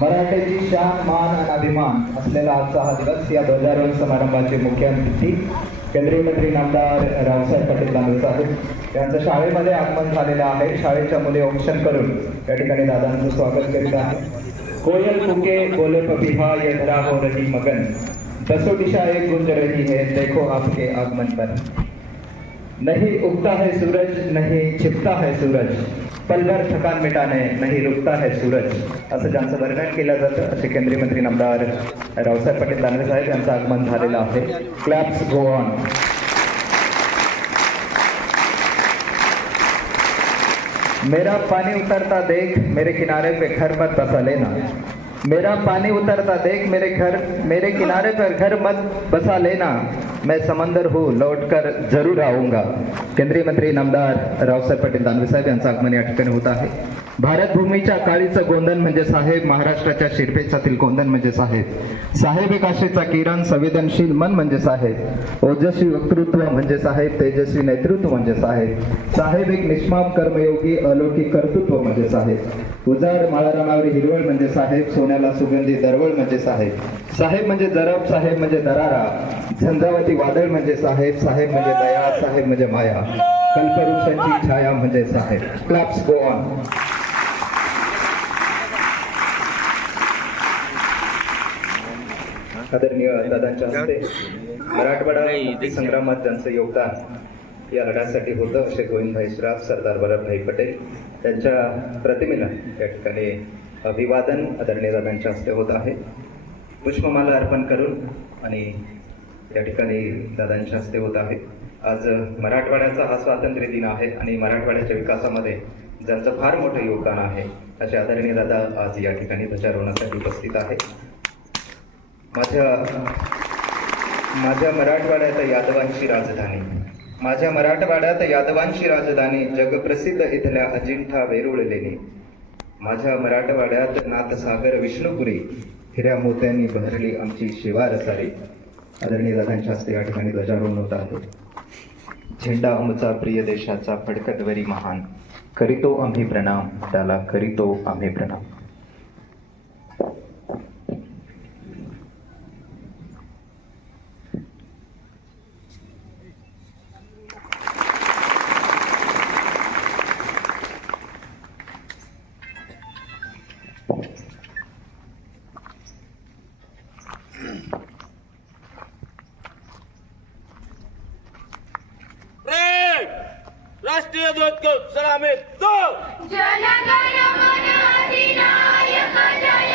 मराठीची शान मान आणि अभिमान असलेला आजचा हा दिवस या ध्वजारोहण समारंभाचे मुख्य अतिथी केंद्रीय मंत्री नामदार रावसाहेब पाटील दानवे साहेब यांचं शाळेमध्ये आगमन झालेलं आहे। शाळेच्या मुले औक्षण करून या ठिकाणी दादांचं स्वागत करीत आहे। कोयल कुके बोले पपीहा ये धरा हो रही मगन, दसों दिशा एक गुंज रही है देखो आपके आगमन पर। नहीं उगता है सूरज नहीं छिपता है सूरज, पल भर थकान मिटाने नहीं रुकता है सूरज, असं ज्यांचं वर्णन केलं जातं असे केंद्रीय मंत्री नामदार रावसाहेब पाटील दानवे साहेब यांचं आगमन झालेलं आहे। Claps go on. मेरा पानी उतरता देख मेरे किनारे पे घर मत बसा लेना, मेरा पानी उतरता देख मेरे किनारे पर घर मत बसा लेना, मैं समंदर हूँ लौटकर जरूर आऊंगा। केंद्रीय मंत्री नामदार रावसाहेब पाटील दानवे साहेब यांचं आगमन या ठिकाणी होत आहे। भारत भूमीच्या काळीचं गोंधन म्हणजे साहेब, महाराष्ट्राच्या शिरपेचातील गोंधन म्हणजे साहेब, साहेब एक आशेचा किरण, संवेदनशील मन म्हणजे साहेब, ओजस्वी वक्तृत्व म्हणजे साहेब, तेजस्वी नेतृत्व म्हणजे साहेब, साहेब एक निष्पाप कर्मयोगी अलौकिक कर्तृत्व म्हणजे साहेब, उजाड माळरानावरी हिरवळ म्हणजे साहेब, सोन्याला सुगंधी दरवळ म्हणजे साहेब, साहेब म्हणजे जरब, साहेब म्हणजे दरारा, झंझावती वादळ म्हणजे साहेब, साहेब म्हणजे दया, साहेब म्हणजे माया, कल्पवृक्षांची छाया म्हणजे साहेब। Claps go on. आदरणीय दादांच्या हस्ते मराठवाडा मुक्ती संग्रामात ज्यांचं योगदान या लढ्यासाठी होतं असे गोविंदभाई श्राफ, सरदार वल्लभभाई पटेल त्यांच्या प्रतिमेला या ठिकाणी अभिवादन आदरणीय दादांच्या हस्ते होत आहे। पुष्पमाला अर्पण करून आणि या ठिकाणी दादांच्या हस्ते होत आहे। आज मराठवाड्याचा हा स्वातंत्र्य दिन आहे आणि मराठवाड्याच्या विकासामध्ये ज्यांचं फार मोठं योगदान आहे असे आदरणीय दादा आज या ठिकाणी ध्वजारोहणासाठी उपस्थित आहे। माझ्या मराठवाड्यात यादवांची राजधानी, माझ्या मराठवाड्यात यादवांची राजधानी, जगप्रसिद्ध इथल्या अजिंठा वेरूळ लेणी, माझ्या मराठवाड्यात नाथसागर विष्णुपुरी, हिऱ्या मोत्यांनी बहरली आमची शिवार सारी। आदरणीय दादांच्या हस्ते या ठिकाणी ध्वजारोहण होत आहे। झेंडा आमचा प्रिय देशाचा फडकतवरी महान, करीतो आम्ही प्रणाम त्याला, करीतो आम्ही प्रणाम। राष्ट्रीय ध्वज को सलामी दो। जनगण मन अधिनायक जय